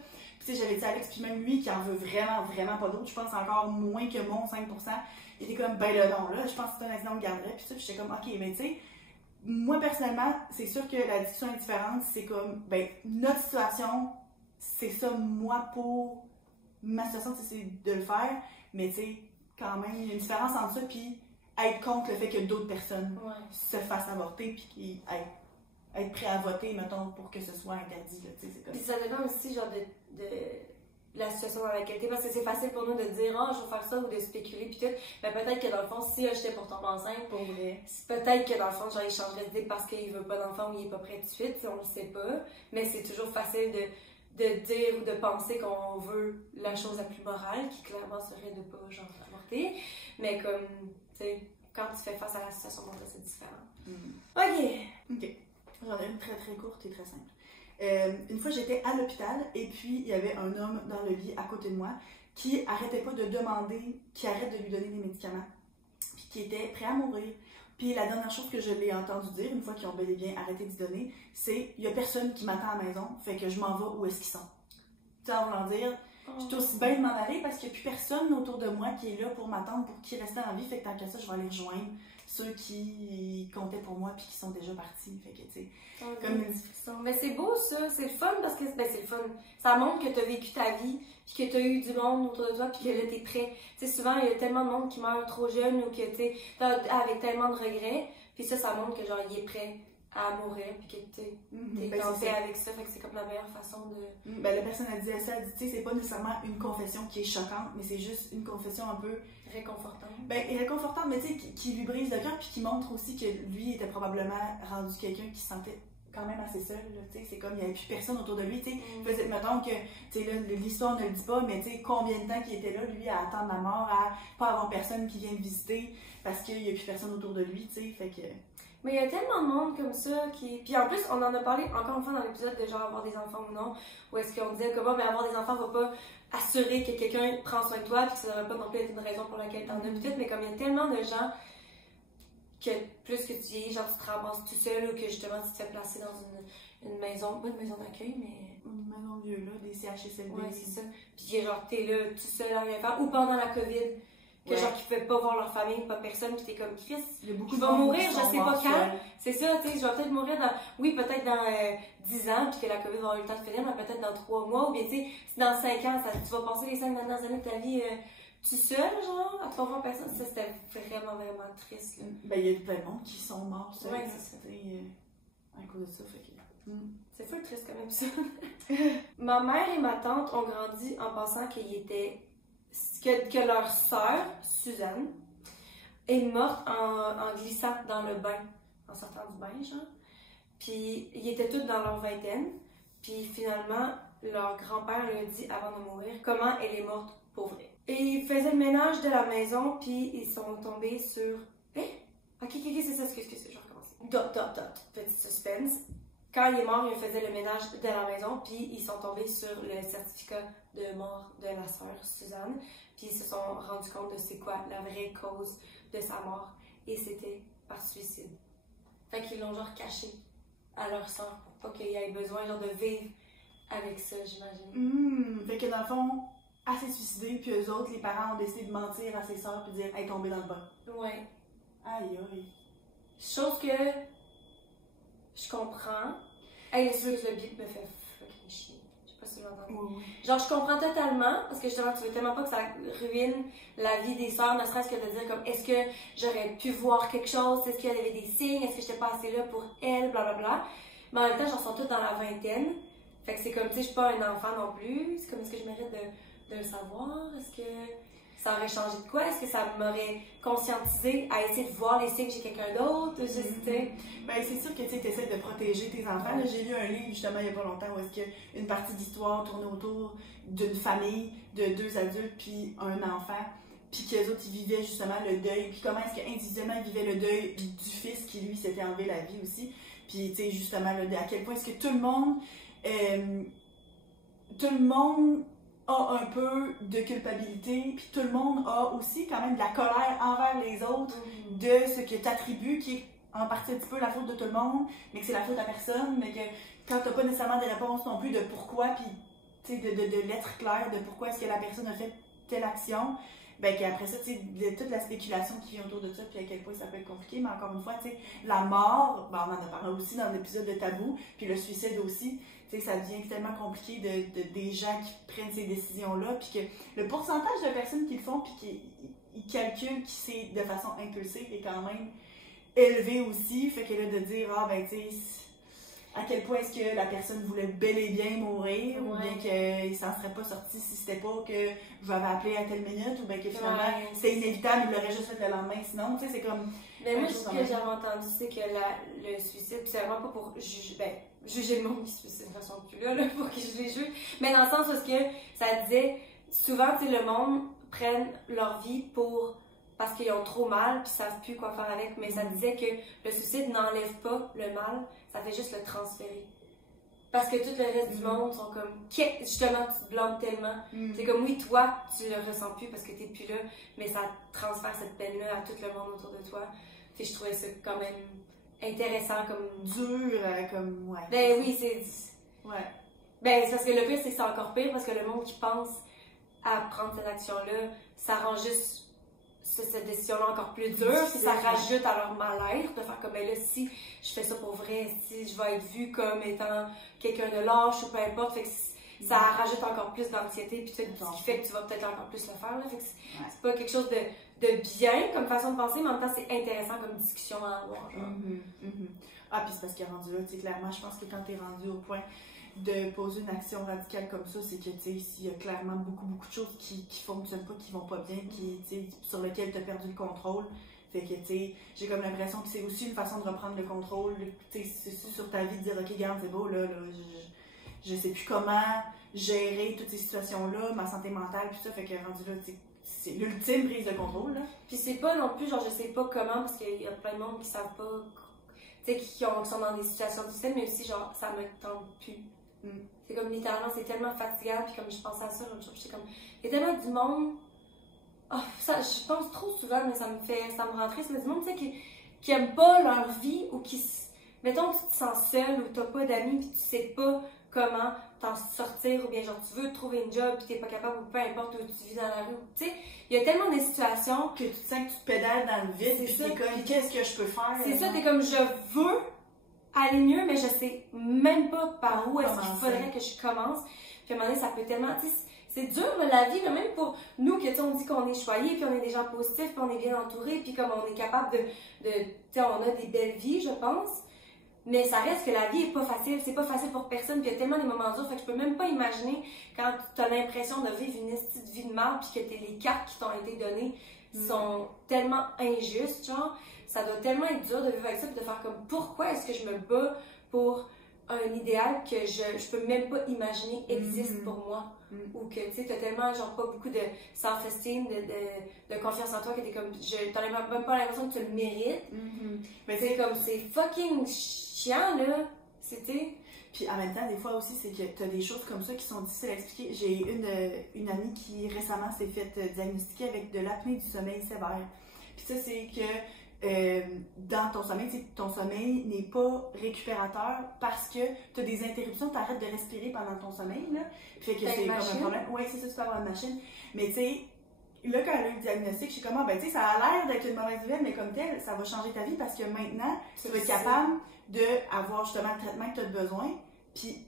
Tu sais, j'avais dit à Alex, puis même lui qui en veut vraiment, vraiment pas d'autres, je pense encore moins que mon 5%, il était comme, ben là, non, là, je pense que c'est un accident, on le garderait, puis ça, puis j'étais comme, ok, mais tu sais, moi personnellement, c'est sûr que la discussion est différente, c'est comme, ben, notre situation, c'est ça, moi, pour ma situation, c'est de le faire, mais tu sais, quand même, il y a une différence entre ça, puis être contre le fait que d'autres personnes se fassent avorter, puis être prêt à voter, mettons, pour que ce soit interdit, là, tu sais, c'est comme... Puis ça dépend aussi, genre, de la situation dans laquelle t'es, parce que c'est facile pour nous de dire, je veux faire ça, ou de spéculer, puis tout, mais peut-être que dans le fond, si j'étais pour tomber enceinte, pour vrai, peut-être que dans le fond, genre, il changerait d'idée parce qu'il veut pas d'enfant ou il est pas prêt tout de suite, on le sait pas, mais c'est toujours facile de dire ou de penser qu'on veut la chose la plus morale, qui clairement serait de pas, genre, avorter, mais comme, tu sais, quand tu fais face à la situation, bon, c'est différent. Ok. J'en ai une très très courte et très simple. Une fois j'étais à l'hôpital et puis il y avait un homme dans le lit à côté de moi qui arrêtait pas de demander qu'il arrête de lui donner des médicaments, puis qui était prêt à mourir. Puis la dernière chose que je l'ai entendu dire, une fois qu'ils ont bel et bien arrêté d'y donner, c'est il y a personne qui m'attend à la maison, fait que je m'en vais où est-ce qu'ils sont. Tu sais, en voulant dire, j'étais aussi bien de m'en aller parce qu'il n'y a plus personne autour de moi qui est là pour m'attendre, pour qui restait en vie, fait que tant qu'à ça, je vais aller rejoindre ceux qui comptaient pour moi puis qui sont déjà partis. Fait que, tu sais, comme une discussion. Mais c'est beau ça, c'est le fun parce que c'est le fun. Ça montre que tu as vécu ta vie, puis que tu as eu du monde autour de toi, puis que là tu es prêt. Tu sais, souvent il y a tellement de monde qui meurt trop jeune ou que tu sais, avec tellement de regrets, puis ça montre que genre il est prêt à mourir, puis que tu es campé avec ça, fait que c'est comme la meilleure façon de... Ben, la personne a dit ça, elle dit, tu sais, c'est pas nécessairement une confession qui est choquante, mais c'est juste une confession un peu... réconfortante. Ben, réconfortante, mais tu sais, qui lui brise le cœur, puis qui montre aussi que lui était probablement rendu quelqu'un qui se sentait quand même assez seul, tu sais, c'est comme, il n'y avait plus personne autour de lui, tu sais, mettons que, tu sais, là, l'histoire ne le dit pas, mais tu sais, combien de temps qu'il était là, lui, à attendre la mort, à pas avoir personne qui vient le visiter, parce qu'il n'y a plus personne autour de lui, tu sais, fait que... Mais il y a tellement de monde comme ça qui... Puis en plus, on en a parlé encore une fois dans l'épisode de genre avoir des enfants ou non, où est-ce qu'on disait que bon, mais avoir des enfants va pas assurer que quelqu'un prend soin de toi, puis que ça devrait pas non plus être une raison pour laquelle t'en as peut-être, mais comme il y a tellement de gens que plus que tu vieillis, genre tu te ramasses tout seul ou que justement tu te fais placer dans une maison, pas une maison d'accueil, mais... Une maison de vieux là, des CHSLD. Ouais, c'est ça. Puis genre t'es là tout seul à rien faire, ou pendant la COVID. Que genre qui pouvaient pas voir leur famille, pas personne, puis t'es comme Chris, je vais mourir, je sais pas quand. C'est ça, tu sais, je vais peut-être mourir dans, oui, peut-être dans 10 ans, puis que la COVID va avoir eu le temps de finir, mais peut-être dans 3 mois, ou bien tu sais, si dans 5 ans, tu vas passer les 5 dernières années de ta vie tout seul, genre, à pas voir personne. Ça, c'était vraiment, vraiment triste, là. Ben, il y a plein de monde qui sont morts seuls. Ouais, c'est ça. À cause de ça, fait que... C'est fou triste quand même, ça. Ma mère et ma tante ont grandi en pensant qu'ils étaient que leur sœur, Suzanne, est morte en glissant dans le bain, en sortant du bain, genre. Puis, ils étaient tous dans leur vingtaine. Puis, finalement, leur grand-père lui a dit avant de mourir comment elle est morte pour vrai. Et ils faisaient le ménage de la maison, puis ils sont tombés sur... Ok, c'est ça, excuse, je vais recommencer. Petit suspense. Quand il est mort, il faisait le ménage de la maison, puis ils sont tombés sur le certificat de mort de la sœur Suzanne, puis ils se sont rendus compte de c'est quoi la vraie cause de sa mort, et c'était par suicide. Fait qu'ils l'ont genre caché à leur sœur pour pas qu'il y ait besoin genre de vivre avec ça, j'imagine. Fait que dans le fond, elle s'est suicidée, puis eux autres, les parents ont décidé de mentir à ses sœurs puis dire elle est tombée dans le bain. Ouais. Aïe aïe. Chose que je comprends. Hey, le bip me fait fucking chier. pas si tu m'entends. Oui. Genre, je comprends totalement, parce que justement, tu veux tellement pas que ça ruine la vie des sœurs, ne serait-ce que de dire comme, est-ce que j'aurais pu voir quelque chose, est-ce qu'il y avait des signes, est-ce que j'étais pas assez là pour elle, blablabla. Mais en même temps, j'en sens toutes dans la vingtaine. Fait que c'est comme, tu sais, je suis pas un enfant non plus. C'est comme, est-ce que je mérite de le savoir? Est-ce que ça aurait changé de quoi? Est-ce que ça m'aurait conscientisé à essayer de voir les signes chez quelqu'un d'autre? Ben, c'est sûr que tu essaies de protéger tes enfants. Là, j'ai lu un livre justement il y a pas longtemps où est-ce qu'une partie d'histoire tournait autour d'une famille de 2 adultes puis un enfant, puis qu'eux autres ils vivaient justement le deuil, puis comment est-ce qu'individuellement ils vivaient le deuil du fils qui lui s'était enlevé la vie aussi. Puis tu sais justement à quel point est-ce que tout le monde a un peu de culpabilité, puis tout le monde a aussi quand même de la colère envers les autres de ce que tu attribues, qui est en partie un petit peu la faute de tout le monde, mais que c'est la faute à personne, mais que quand tu n'as pas nécessairement des réponses non plus de pourquoi, puis tu sais, de l'être clair de pourquoi est-ce que la personne a fait telle action, ben qu'après ça, tu sais, toute la spéculation qui vient autour de ça, puis à quel point ça peut être compliqué, mais encore une fois, tu sais, la mort, ben, on en a parlé aussi dans l'épisode de Tabou, puis le suicide aussi, tu sais, ça devient tellement compliqué des gens qui prennent ces décisions-là, puis que le pourcentage de personnes qui le font, puis qui calculent qui c'est de façon impulsive est quand même élevé aussi, fait que là, de dire, ah ben, tu sais, à quel point est-ce que la personne voulait bel et bien mourir, ou bien qu'il s'en serait pas sorti si c'était pas que je l'avais appelé à telle minute, ou bien que finalement c'était inévitable, il l'aurait juste fait le lendemain, sinon, tu sais, c'est comme... Mais moi, ce que j'avais entendu, c'est que le suicide, c'est vraiment pas pour juger le monde qui se suicide de façon plus là, pour que je les juge, mais dans le sens où ça disait, souvent, tu sais, le monde prenne leur vie parce qu'ils ont trop mal, puis ils savent plus quoi faire avec, mais ça disait que le suicide n'enlève pas le mal, ça fait juste le transférer. Parce que tout le reste du monde sont comme, justement, tu te blâmes tellement. C'est comme, oui, toi, tu le ressens plus parce que t'es plus là, mais ça transfère cette peine-là à tout le monde autour de toi. Puis je trouvais ça quand même intéressant, comme... dur, comme, ouais. Ben oui, c'est... Ouais. Ben, c'est parce que le pire, c'est que c'est encore pire, parce que le monde qui pense à prendre cette action-là, ça rend juste cette décision-là encore plus dure, puis ça rajoute à leur mal-être de faire comme, ben là, si je fais ça pour vrai, si je vais être vue comme étant quelqu'un de lâche ou peu importe, fait que ça rajoute encore plus d'anxiété, puis ce qui fait que tu vas peut-être encore plus le faire, là, fait que c'est pas quelque chose de bien comme façon de penser, mais en même temps, c'est intéressant comme discussion à avoir, genre. Ah, puis c'est parce qu'il est rendu là, tu sais, clairement, je pense que quand t'es rendu au point de poser une action radicale comme ça, c'est que, tu sais, s'il y a clairement beaucoup de choses qui fonctionnent pas, qui vont pas bien, sur lesquelles tu as perdu le contrôle. Fait que, tu sais, j'ai comme l'impression que c'est aussi une façon de reprendre le contrôle, tu sais, sur ta vie, de dire, OK, regarde, c'est beau, là, je sais plus comment gérer toutes ces situations-là, ma santé mentale, puis ça, fait que rendu là, tu sais, c'est l'ultime prise de contrôle, là. Puis c'est pas non plus, genre, je sais pas comment, parce qu'il y a plein de monde qui savent pas, tu sais, qui sont dans des situations difficiles, mais aussi, genre, ça me tente plus. C'est comme littéralement, c'est tellement fatigant, puis comme je pensais à ça l'autre jour, j'étais comme, il y a tellement du monde, je pense trop souvent, mais ça me rend triste, mais du monde, tu sais, qui aiment pas leur vie, ou mettons que tu te sens seul, ou t'as pas d'amis, puis tu sais pas comment t'en sortir, ou bien genre tu veux trouver une job, puis t'es pas capable, ou peu importe où tu vis dans la rue, tu sais, il y a tellement de situations que tu sens que tu te pédales dans le vide, puis t'es comme, qu'est-ce que je peux faire? C'est ça, t'es comme, je veux aller mieux, mais je sais même pas par où est-ce qu'il faudrait que je commence. Puis à un moment donné, ça peut tellement... C'est dur, la vie, mais même pour nous, que on dit qu'on est choyés, puis on est des gens positifs, puis on est bien entourés, puis comme on est capable tu sais, on a des belles vies, je pense. Mais ça reste que la vie est pas facile. C'est pas facile pour personne, puis il y a tellement des moments durs, fait que je peux même pas imaginer quand tu as l'impression de vivre une petite vie de merde, puis que les cartes qui t'ont été données sont tellement injustes, genre. Ça doit tellement être dur de vivre avec ça, puis de faire comme, pourquoi est-ce que je me bats pour un idéal que je peux même pas imaginer existe pour moi? Ou que, tu sais, t'as tellement, genre, pas beaucoup de self-esteem, de confiance en toi, que t'es comme, t'en as même pas l'impression que tu le mérites. Mais c'est comme, c'est fucking chiant, là. C'était... Puis en même temps, des fois aussi, c'est que t'as des choses comme ça qui sont difficiles à expliquer. J'ai une amie qui récemment s'est faite diagnostiquer avec de l'apnée du sommeil sévère. Puis ça, c'est que dans ton sommeil n'est pas récupérateur parce que tu as des interruptions, tu arrêtes de respirer pendant ton sommeil, là. Fait que c'est comme un problème. Oui, c'est ça, tu peux avoir une machine. Mais tu sais, là, quand elle a eu le diagnostic, je suis comme, ben tu sais, ça a l'air d'être une mauvaise nouvelle, mais comme tel, ça va changer ta vie parce que maintenant, tu vas être capable d'avoir justement le traitement que tu as besoin. Puis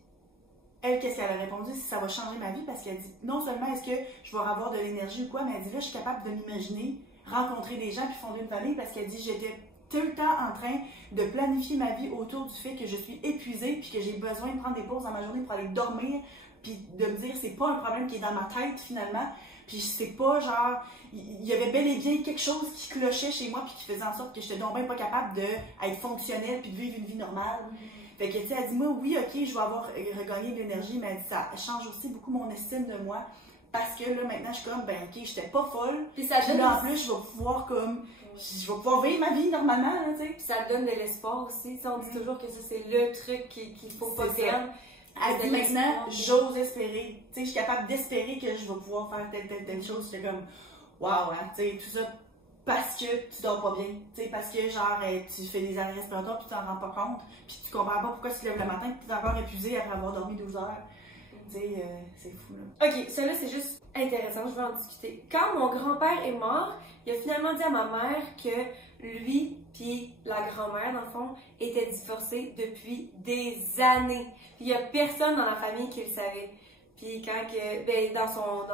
elle, qu'est-ce qu'elle a répondu? Si ça va changer ma vie, parce qu'elle dit, non seulement est-ce que je vais avoir de l'énergie ou quoi, mais elle dit, là, je suis capable de m'imaginer rencontrer des gens puis fonder une famille, parce qu'elle dit, j'étais tout le temps en train de planifier ma vie autour du fait que je suis épuisée puis que j'ai besoin de prendre des pauses dans ma journée pour aller dormir puis de me dire, c'est pas un problème qui est dans ma tête, finalement. Puis c'est pas genre, il y avait bel et bien quelque chose qui clochait chez moi puis qui faisait en sorte que j'étais donc bien pas capable d'être fonctionnelle puis de vivre une vie normale. Fait que, tu sais, elle dit, moi, oui, ok, je vais avoir regagné de l'énergie, mais elle dit, ça change aussi beaucoup mon estime de moi. Parce que là, maintenant, je suis comme, ben, ok, j'étais pas folle. Puis ça donne. Là, en plus, je vais pouvoir, comme, je vais pouvoir vivre ma vie normalement, là, tu sais. Puis ça donne de l'espoir aussi. T'sais, on dit toujours que ça, c'est le truc qu'il faut pas perdre. Elle dit maintenant, j'ose espérer. Tu sais, je suis capable d'espérer que je vais pouvoir faire telle chose. J'étais comme, waouh, hein, tu sais, tout ça parce que tu dors pas bien. Tu sais, parce que, genre, tu fais des arrêts respiratoires puis tu t'en rends pas compte. Puis tu comprends pas pourquoi tu te lèves le matin et tu es encore épuisé après avoir dormi 12 heures. Tu sais, c'est fou, là. Ok, ça là, c'est juste intéressant, je vais en discuter. Quand mon grand-père est mort, il a finalement dit à ma mère que lui puis la grand-mère, dans le fond, étaient divorcés depuis des années. Puis il y a personne dans la famille qui le savait. Puis quand que, ben, dans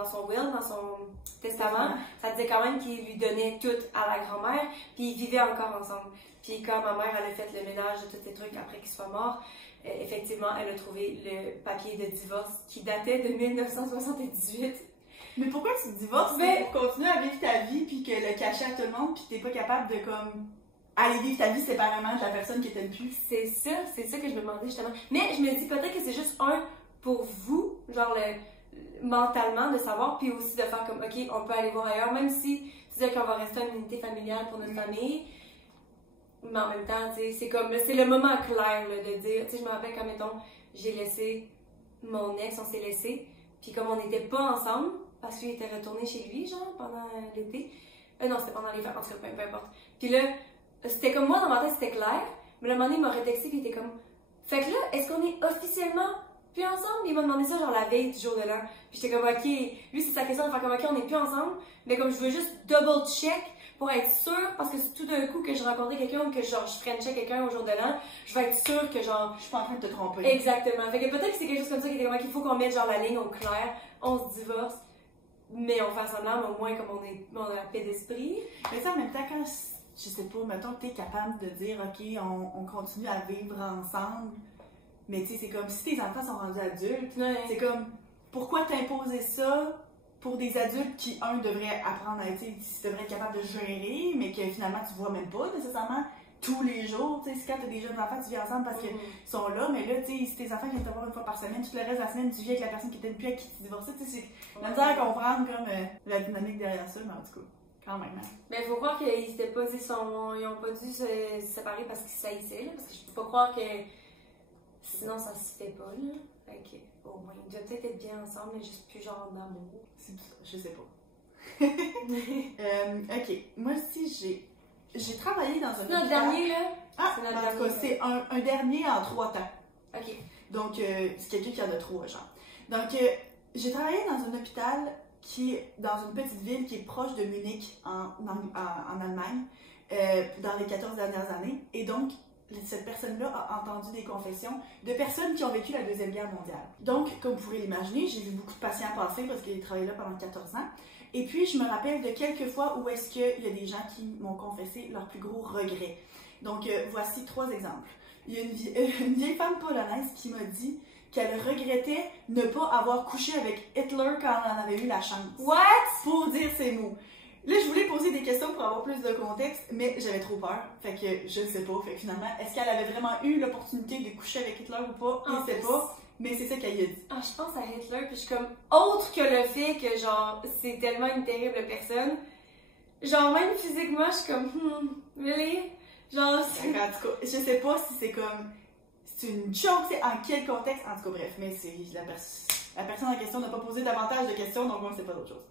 son will, dans son testament, ça disait quand même qu'il lui donnait tout à la grand-mère, puis ils vivaient encore ensemble. Puis quand ma mère elle a fait le ménage de tous ces trucs après qu'il soit mort, effectivement, elle a trouvé le papier de divorce qui datait de 1978. Mais pourquoi tu te divorces? Mais... pour continuer à vivre ta vie puis que le cacher à tout le monde puis t'es pas capable de comme aller vivre ta vie séparément de la personne qui t'aime plus. C'est ça que je me demandais justement. Mais je me dis peut-être que c'est juste pour vous, genre mentalement de savoir, puis aussi de faire comme ok, on peut aller voir ailleurs, même si tu dis qu'on va rester une unité familiale pour notre famille. Mais en même temps, c'est comme c'est le moment clair là, de dire, tu sais, je me rappelle quand mettons, j'ai laissé mon ex, on s'est laissé, puis comme on n'était pas ensemble, parce qu'il était retourné chez lui, genre, pendant l'été. Non, c'était pendant les vacances, peu importe. Puis là, c'était comme moi, dans ma tête, c'était clair. Mais le moment donné, il m'a retexté, puis il était comme... Fait que là, est-ce qu'on est officiellement plus ensemble? Il m'a demandé ça, genre, la veille du jour de l'an. Puis j'étais comme, ok, lui, c'est sa question de faire comme, ok, on est plus ensemble. Mais comme je veux juste double-check pour être sûre, parce que tout d'un coup que je rencontrais quelqu'un ou que genre, je frenchais quelqu'un au jour de l'an, je vais être sûre que genre... Je suis pas en train de te tromper. Exactement. Fait que peut-être que c'est quelque chose comme ça qui était comme, ok, il faut qu'on mette genre la ligne au clair, on se divorce. Mais on fait semblant, mais au moins, comme on a la paix d'esprit. Mais ça, en même temps, quand, je sais pas, mettons que t'es capable de dire, OK, on continue à vivre ensemble, mais tu sais, c'est comme si tes enfants sont rendus adultes, c'est comme, pourquoi t'imposer ça pour des adultes qui, devraient apprendre à être, devraient être capables de gérer, mais que finalement, tu vois même pas nécessairement tous les jours, tu sais, quand t'as des jeunes enfants, tu vis ensemble parce qu'ils sont là, mais là, tu sais, si tes enfants viennent te voir une fois par semaine, tout le reste de la semaine, tu vis avec la personne qui t'aime plus, avec qui tu divorces, tu sais, c'est la misère à comprendre comme la dynamique derrière ça, mais en tout cas, quand même. Hein. Mais faut croire qu'ils s'étaient pas, ils ont pas dû se séparer parce qu'ils s'haïssaient, là, parce que je peux pas croire que sinon ça se fait pas, là. Fait que, au moins, ils doivent peut-être être bien ensemble, mais juste plus genre d'amour. Je sais pas. Ok, moi aussi, j'ai travaillé dans un hôpital. C'est notre dernier, là? Ah, en tout cas, c'est un dernier en 3 temps. Ok. Donc, c'est quelqu'un qui en a 3, genre. Donc, j'ai travaillé dans un hôpital qui est dans une petite ville qui est proche de Munich, en Allemagne, dans les 14 dernières années. Et donc, cette personne-là a entendu des confessions de personnes qui ont vécu la Deuxième Guerre mondiale. Donc, comme vous pouvez l'imaginer, j'ai vu beaucoup de patients passer parce qu'il travaillait là pendant 14 ans. Et puis, je me rappelle de quelques fois où est-ce qu'il y a des gens qui m'ont confessé leurs plus gros regrets. Donc, voici 3 exemples. Il y a une vieille femme polonaise qui m'a dit qu'elle regrettait ne pas avoir couché avec Hitler quand elle en avait eu la chance. What? Pour dire ces mots. Là, je voulais poser des questions pour avoir plus de contexte, mais j'avais trop peur. Fait que je ne sais pas. Fait que finalement, est-ce qu'elle avait vraiment eu l'opportunité de coucher avec Hitler ou pas? Je ne sais pas. Mais c'est ça qu'elle a dit. Ah, je pense à Hitler, puis je suis comme, autre que le fait que, genre, c'est tellement une terrible personne, genre, même physiquement, je suis comme, really? Genre, c'est... En tout cas, je sais pas si c'est comme, c'est une joke, c'est en quel contexte, en tout cas, bref, mais c'est la personne en question n'a pas posé davantage de questions, donc on ne sait pas d'autre chose.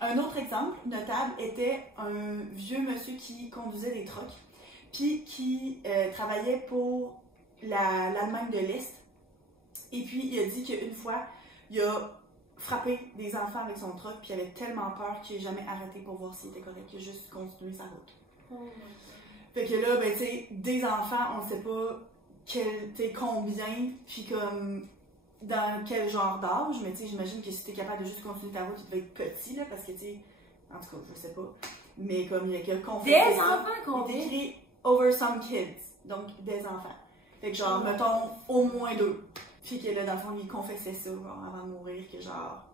Un autre exemple notable était un vieux monsieur qui conduisait des trucks, puis qui travaillait pour l'Allemagne de l'Est. Et puis, il a dit qu'une fois, il a frappé des enfants avec son truck, puis il avait tellement peur qu'il n'a jamais arrêté pour voir s'il était correct. Il a juste continué sa route. Oh. Fait que là, ben, tu sais, des enfants, on ne sait pas combien, puis comme dans quel genre d'âge, mais tu sais, j'imagine que si t'es capable de juste continuer ta route, tu devais être petit, là, parce que tu sais, en tout cas, je sais pas. Mais comme il y a quelqu'un qu'on fait. Des enfants qu'on il est écrit over some kids, donc des enfants. Fait que genre, mettons, au moins 2. Puis que là, dans le fond, il confessait ça, genre, avant de mourir, que genre,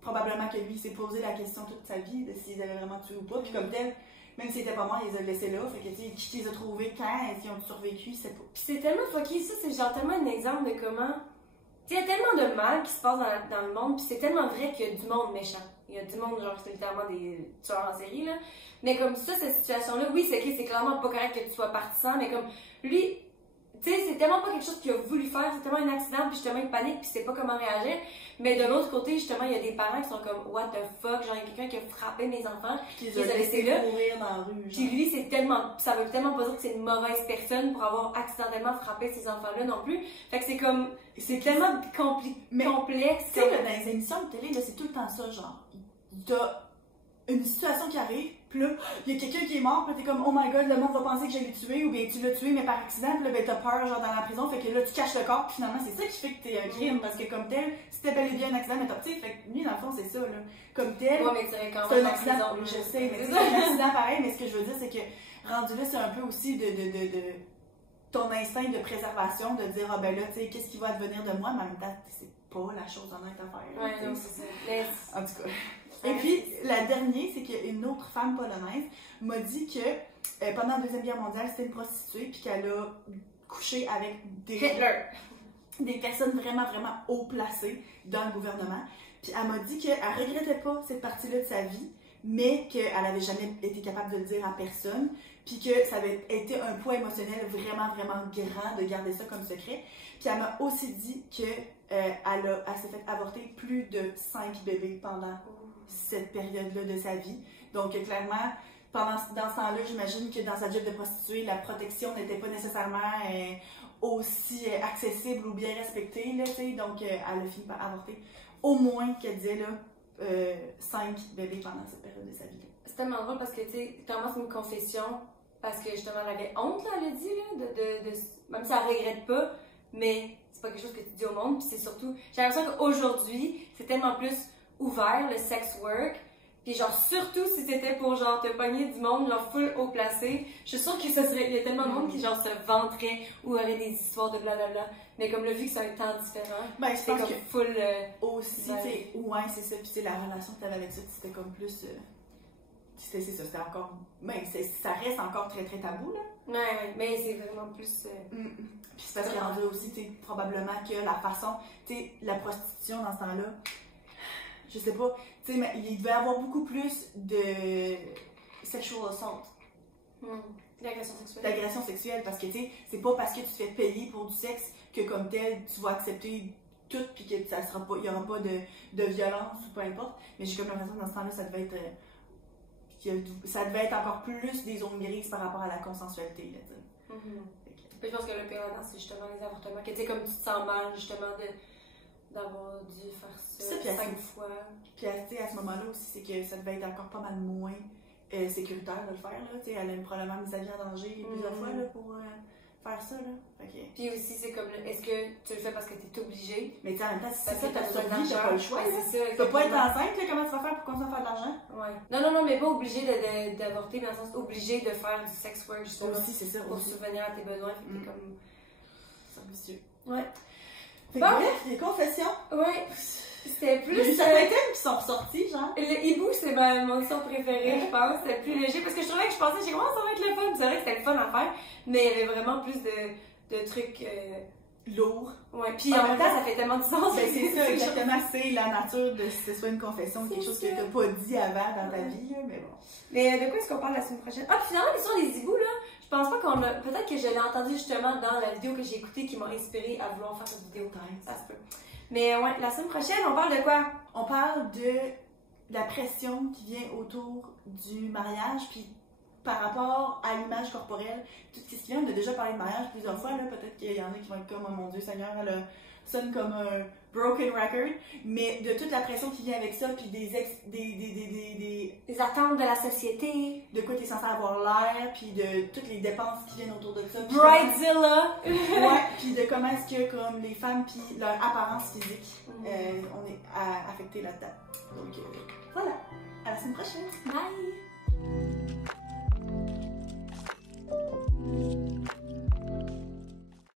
probablement que lui, il s'est posé la question toute sa vie de s'ils avaient vraiment tué ou pas. Puis comme tel, même s'il était pas mort, il les a laissés là. Fait que, tu sais, qui les a trouvés quand, est-ce qu'ils ont survécu, c'est pas. Puis c'est tellement fucké, ça, c'est genre tellement un exemple de comment. Tu sais, il y a tellement de mal qui se passe dans le monde, puis c'est tellement vrai qu'il y a du monde méchant. Il y a du monde, genre, c'est littéralement des tueurs en série, là. Mais comme ça, cette situation-là, oui, c'est clairement pas correct que tu sois partisan, mais comme lui, tu sais, c'est tellement pas quelque chose qu'il a voulu faire, c'est tellement un accident, puis justement, il panique, puis il sait pas comment réagir. Mais de l'autre côté, justement, il y a des parents qui sont comme, what the fuck, genre, il y a quelqu'un qui a frappé mes enfants, qui les a laissés là. Courir dans la rue. Puis lui, c'est tellement, ça veut tellement pas dire que c'est une mauvaise personne pour avoir accidentellement frappé ces enfants-là non plus. Fait que c'est comme, c'est tellement complexe. Tu sais, dans les émissions de télé, là, c'est tout le temps ça, genre, t'as une situation qui arrive, puis là, il y a quelqu'un qui est mort, puis t'es comme, oh my god, le monde va penser que je l'ai tué, ou bien tu l'as tué, mais par accident, puis là, ben t'as peur, genre, dans la prison, fait que là, tu caches le corps, puis finalement, c'est ça qui fait que t'es un crime, parce que comme tel, c'était bel et bien un accident, mais t'as petit, fait que lui, dans le fond, c'est ça, là. Comme tel, ouais, mais quand c'est un accident, je sais, mais c'est un accident pareil, mais ce que je veux dire, c'est que, rendu là, c'est un peu aussi de ton instinct de préservation, de dire, ah ben là, tu sais, qu'est-ce qui va advenir de moi, mais en même temps, c'est pas la chose honnête à faire. Ouais, non, c'est ça. En tout cas. Et puis, la dernière, c'est qu'une autre femme polonaise m'a dit que pendant la Deuxième Guerre mondiale, c'était une prostituée, puis qu'elle a couché avec des personnes vraiment, vraiment haut placées dans le gouvernement. Puis elle m'a dit qu'elle regrettait pas cette partie-là de sa vie, mais qu'elle n'avait jamais été capable de le dire à personne, puis que ça avait été un poids émotionnel vraiment, vraiment grand de garder ça comme secret. Puis elle m'a aussi dit qu'elle s'est fait avorter plus de 5 bébés pendant cette période-là de sa vie. Donc, clairement, dans ce temps-là, j'imagine que dans sa job de prostituée, la protection n'était pas nécessairement aussi accessible ou bien respectée, là, tu sais. Donc, elle a fini par avorter au moins, qu'elle disait, là, 5 bébés pendant cette période de sa vie. C'est tellement drôle parce que, tu sais, clairement, c'est une confession parce que, justement, elle avait honte, là, elle a dit, là, même si elle regrette pas, mais c'est pas quelque chose que tu dis au monde. Puis c'est surtout, j'ai l'impression qu'aujourd'hui, c'est tellement plus ouvert, le sex work. Puis genre, surtout si c'était pour genre te pogner du monde, genre full haut placé, je suis sûre que il y a tellement de monde qui genre se vanterait ou aurait des histoires de blablabla. Mais comme le vu que c'est un temps différent, ben, c'est comme full. Aussi, tu sais, ouais, c'est ça. Puis la relation que tu avais avec ça, c'était comme plus. C'est ça, c'était encore. Ben, ça reste encore très très tabou, là. Ouais, mais c'est vraiment plus. Puis c'est parce qu'il y en a aussi, tu sais, probablement que la façon. Tu sais, la prostitution dans ce temps-là. Je sais pas, tu sais, mais il devait y avoir beaucoup plus de sexual assault. D'agression sexuelle. D'agression sexuelle, parce que, tu sais, c'est pas parce que tu te fais payer pour du sexe que, comme tel, tu vas accepter tout, puis que ça sera pas, il y aura pas de violence ou peu importe. Mais j'ai comme l'impression que dans ce temps-là, ça devait être encore plus des zones grises par rapport à la consensualité, là, tu sais. Je pense que le pire là-dedans, c'est justement les avortements. Que, tu sais, comme tu te sens mal, justement, d'avoir dû faire ça 5 fois. Puis à ce moment-là aussi, c'est que ça devait être encore pas mal moins sécuritaire de le faire. Là. Elle a probablement mis sa vie en danger plusieurs fois là, pour faire ça. Là. Okay. Puis aussi, c'est comme, est-ce que tu le fais parce que tu es obligé? Mais en même temps, si c'est ça, t'as pas le choix. C'est ça, tu peux pas être enceinte, là, comment tu vas faire pour continuer à faire de l'argent? Ouais. Non, mais pas obligé d'avorter, mais dans le sens obligé de faire du sex work, justement. Aussi, c'est ça. Pour subvenir à tes besoins. Fait que comme. C'est ambitieux. Ouais. Fait bref, les confessions. Ouais. C'était plus. Il y a certains thèmes qui sont ressortis, genre. Le hibou, c'est mon son préféré, je pense. C'était plus léger parce que je trouvais que ça va être le fun. C'est vrai que c'était le fun à faire, mais il y avait vraiment plus de trucs. Lourds. Ouais, puis en même temps, ça fait tellement de sens. C'est ça, exactement. C'est la nature de si ce soit une confession, quelque chose que tu n'as pas dit avant dans ta vie, là, mais bon. Mais de quoi est-ce qu'on parle la semaine prochaine? Ah, puis finalement, l'histoire des hiboux, là, je pense pas qu'on a. Peut-être que je l'ai entendu justement dans la vidéo que j'ai écoutée qui m'a inspirée à vouloir faire cette vidéo. Ça se peut. Mais ouais, la semaine prochaine, on parle de quoi? On parle de la pression qui vient autour du mariage, puis par rapport à l'image corporelle, tout ce qui vient, on a déjà parlé de mariage plusieurs fois, là, peut-être qu'il y en a qui vont être comme, oh mon Dieu Seigneur, elle sonne comme un broken record, mais de toute la pression qui vient avec ça, puis des attentes de la société, de quoi t'es censé avoir l'air, puis de toutes les dépenses qui viennent autour de ça. Bridezilla! Ouais, puis de comment est-ce que comme les femmes, puis leur apparence physique, on est affecté là-dedans. Donc voilà, à la semaine prochaine! Bye!